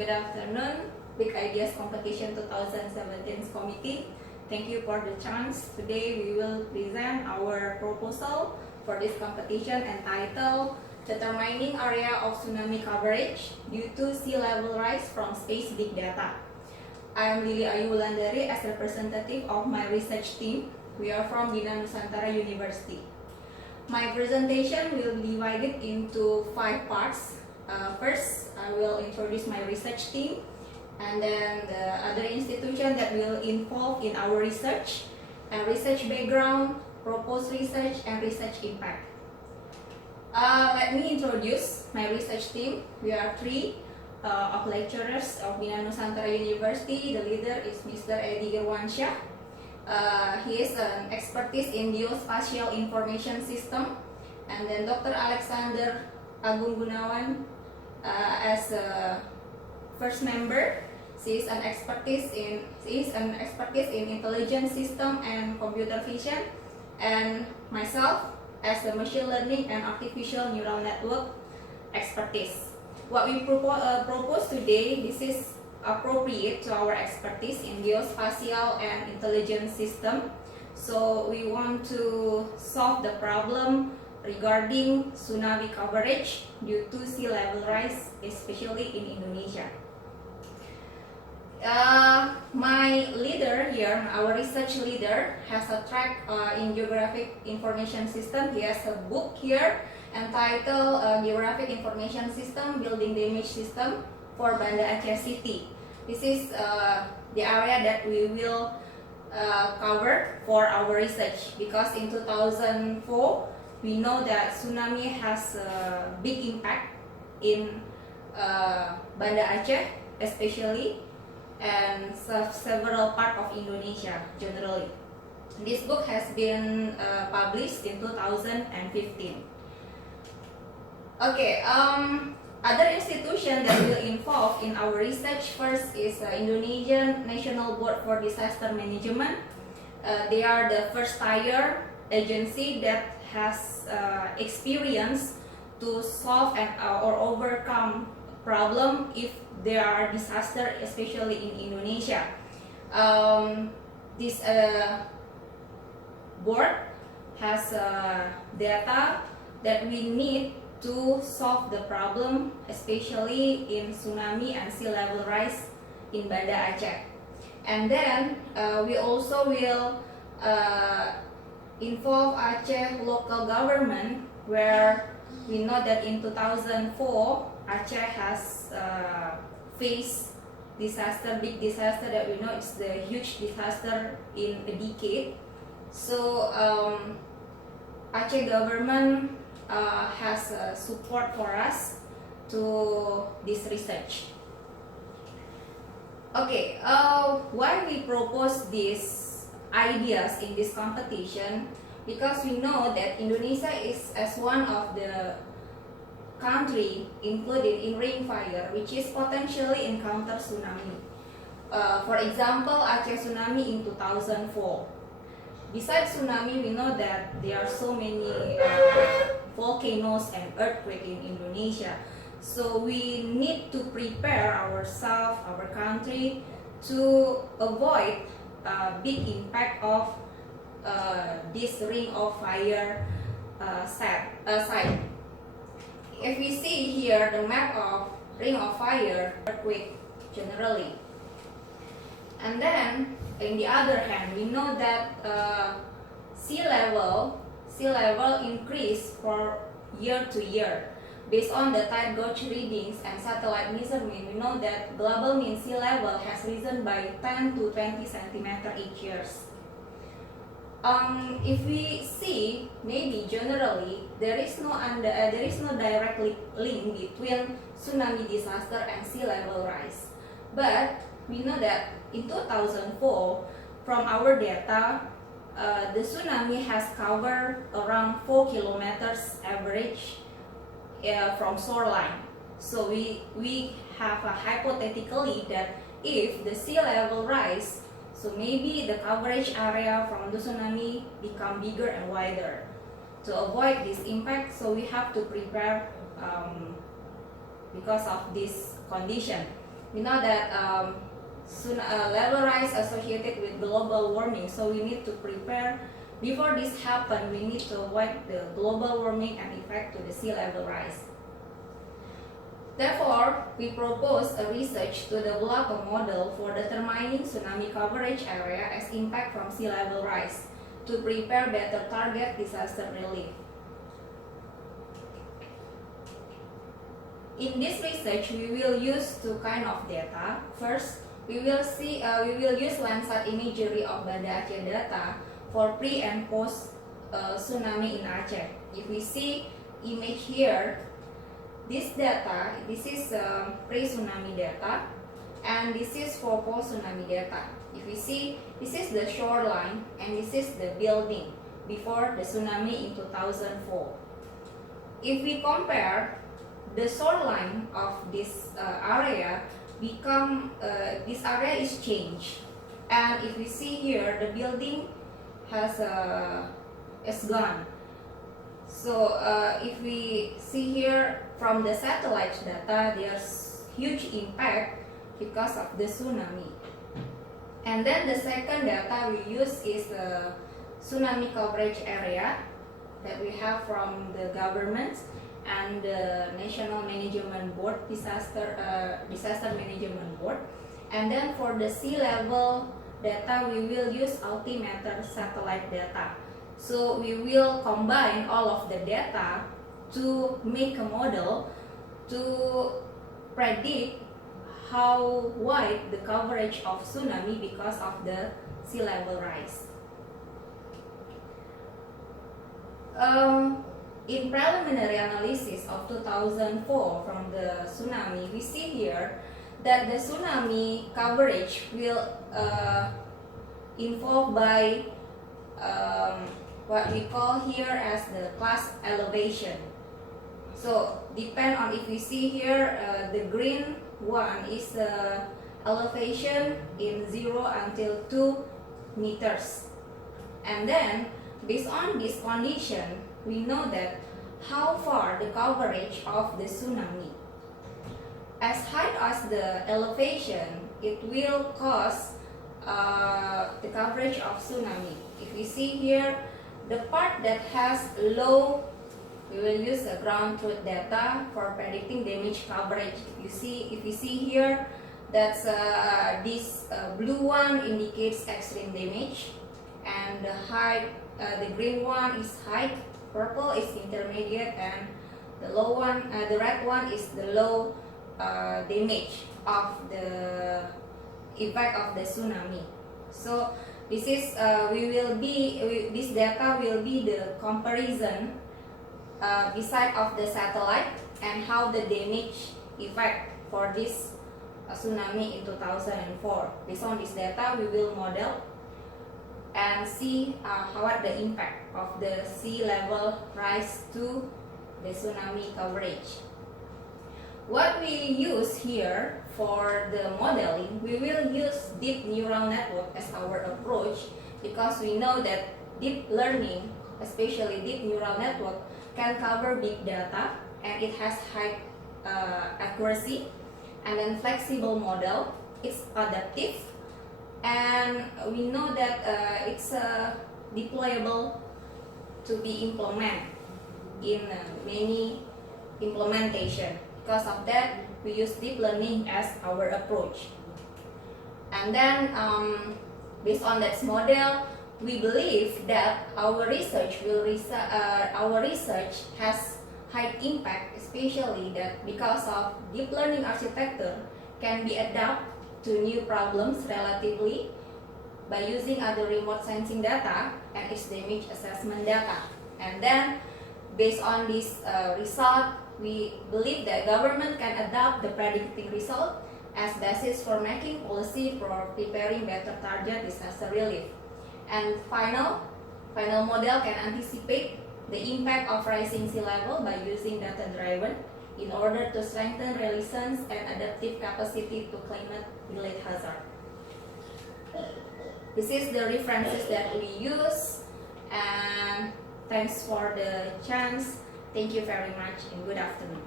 Good afternoon, Big Ideas Competition 2017 committee. Thank you for the chance. Today we will present our proposal for this competition entitled Determining Area of Tsunami Coverage Due to Sea Level Rise from Space Big Data. I am Lili Wulandhari as representative of my research team. We are from Gunawan University. My presentation will be divided into 5 parts. First, I will introduce my research team, and then the other institution that will involve in our research, and research background, proposed research, and research impact. Let me introduce my research team. We are 3 of lecturers of Gunawan University. The leader is Mr. Edy Irwansyah. He is an expertise in geospatial information system, and then Dr. Alexander Gunawan as a first member. She is an expertise in intelligence system and computer vision, and myself as a machine learning and artificial neural network expertise. What we propose today, this is appropriate to our expertise in geospatial and intelligence system. So we want to solve the problem regarding tsunami coverage due to sea level rise, especially in Indonesia. My leader here, our research leader, has a track in geographic information system. He has a book here entitled Geographic Information System, Building the Image System for Banda Aceh City. This is the area that we will cover for our research, because in 2004 we know that tsunami has a big impact in Banda Aceh especially, and several parts of Indonesia generally. This book has been published in 2015. Okay, other institution that will involve in our research first is Indonesian National Board for Disaster Management. They are the first tier agency that has experience to solve or overcome problem if there are disaster, especially in Indonesia. This board has data that we need to solve the problem, especially in tsunami and sea level rise in Banda Aceh. And then we also will involve Aceh local government, where we know that in 2004 Aceh has faced big disaster that we know is the huge disaster in a decade. So Aceh government has support for us to this research. Okay, why we propose these ideas in this competition? Because we know that Indonesia is as one of the country included in ring fire which is potentially encounter tsunami. For example, Aceh tsunami in 2004. Besides tsunami, we know that there are so many volcanoes and earthquakes in Indonesia. So we need to prepare ourselves, our country, to avoid big impact of this ring of fire site. If we see here the map of ring of fire, earthquake generally, and then in the other hand, we know that sea level increase for year to year. Based on the tide gauge readings and satellite measurement, we know that global mean sea level has risen by 10 to 20 centimeters each year. If we see, maybe generally there is no direct link between tsunami disaster and sea level rise. But we know that in 2004, from our data, the tsunami has covered around 4 kilometers average from shoreline. So we have hypothetically that if the sea level rise, so maybe the coverage area from the tsunami become bigger and wider. To avoid this impact, so we have to prepare because of this condition. we know that level rise associated with global warming, so we need to prepare. Before this happen, we need to avoid the global warming and effect to the sea level rise. Therefore, we propose a research to develop a model for determining tsunami coverage area as impact from sea level rise to prepare better target disaster relief. In this research, we will use two kind of data. First, we will use Landsat imagery of Banda Aceh data for pre and post tsunami in Aceh. If we see image here, this data, this is pre-tsunami data, and this is for post-tsunami data. If we see, this is the shoreline and this is the building before the tsunami in 2004. If we compare the shoreline of this area, this area is changed, and if we see here, the building is gone. So if we see here from the satellite data, there's huge impact because of the tsunami. And then the second data we use is the tsunami coverage area that we have from the government and the National Management Board, Disaster Management Board. And then for the sea level data, we will use altimeter satellite data. So we will combine all of the data to make a model to predict how wide the coverage of tsunami because of the sea level rise. In preliminary analysis of 2004 from the tsunami, we see here that the tsunami coverage will involve by what we call here as the class elevation. So depend on, if we see here, the green one is elevation in 0 until 2 meters. And then based on this condition, we know that how far the coverage of the tsunami. As high as the elevation, it will cause the coverage of tsunami. If we see here, the part that has low, we will use the ground truth data for predicting damage coverage. If you see here, that's this blue one indicates extreme damage, and the green one is high, purple is intermediate, and the red one is the low damage of the effect of the tsunami. So this is this data will be the comparison beside of the satellite and how the damage effect for this tsunami in 2004. Based on this data, we will model and see what the impact of the sea level rise to the tsunami coverage. What we use here for the modeling, we will use deep neural network as our approach because we know that deep learning, especially deep neural network, can cover big data and it has high accuracy, and then flexible model, it's adaptive, and we know that it's deployable to be implemented in many implementation. Because of that, we use deep learning as our approach. And then based on that model, we believe that our research has high impact, especially that because of deep learning architecture can be adapted to new problems relatively by using other remote sensing data and its damage assessment data. And then based on this result, we believe that government can adopt the predicting result as basis for making policy for preparing better target disaster relief. And final model can anticipate the impact of rising sea level by using data-driven in order to strengthen resilience and adaptive capacity to climate-related hazard. This is the references that we use, and thanks for the chance. Thank you very much and good afternoon.